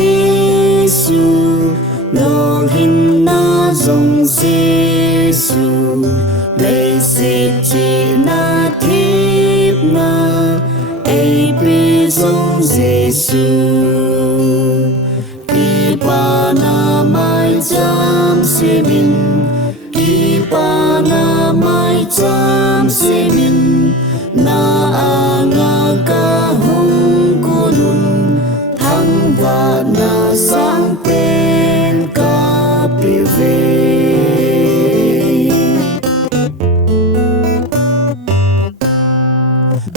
Giêsu lo hin na dòng Giêsu lấy xịt chỉ na thiếp na ai bị dòng Giêsu Kipana maicham semin Kipana maicham semin na angai kahung kulun kathangvah na sang tên Kakipah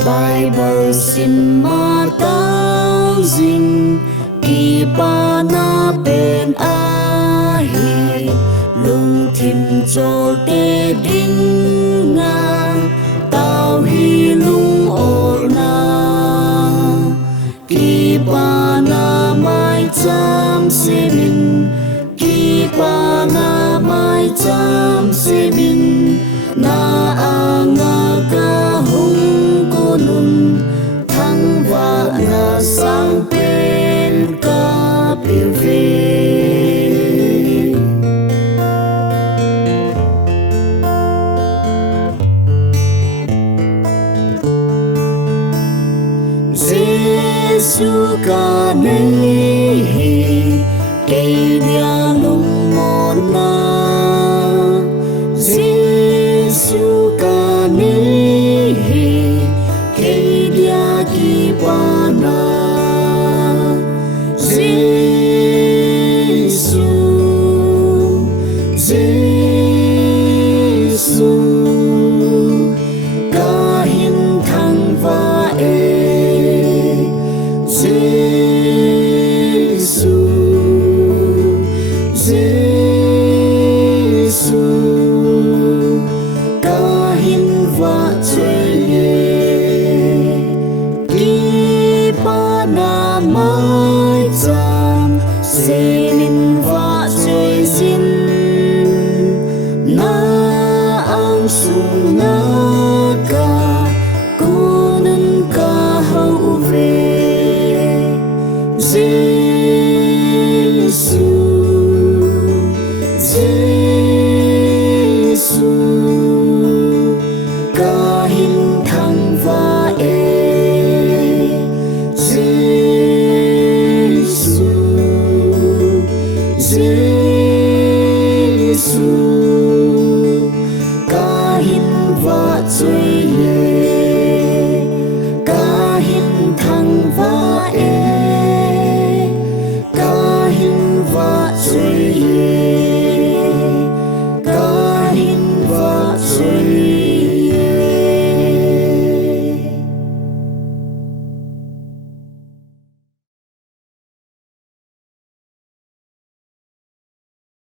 Bible xin ma tao dinh Kipana bên ahin lung thim cho tê đinh nga tao hi lung ol na Kipana maicham semin Kipana maicham semin na angai kahung kulun kathangvah na sang tên Kakipah Giêsu ca nehi cây dia lung mon na Giêsu ca nehi cây dia Kipana Giêsu Giêsu kahin kathangvah Giêsu Giêsu Hiche Vahchoi Kipana maicham jehin Vahchoi sin na insung na ka kunun kahou về Giêsu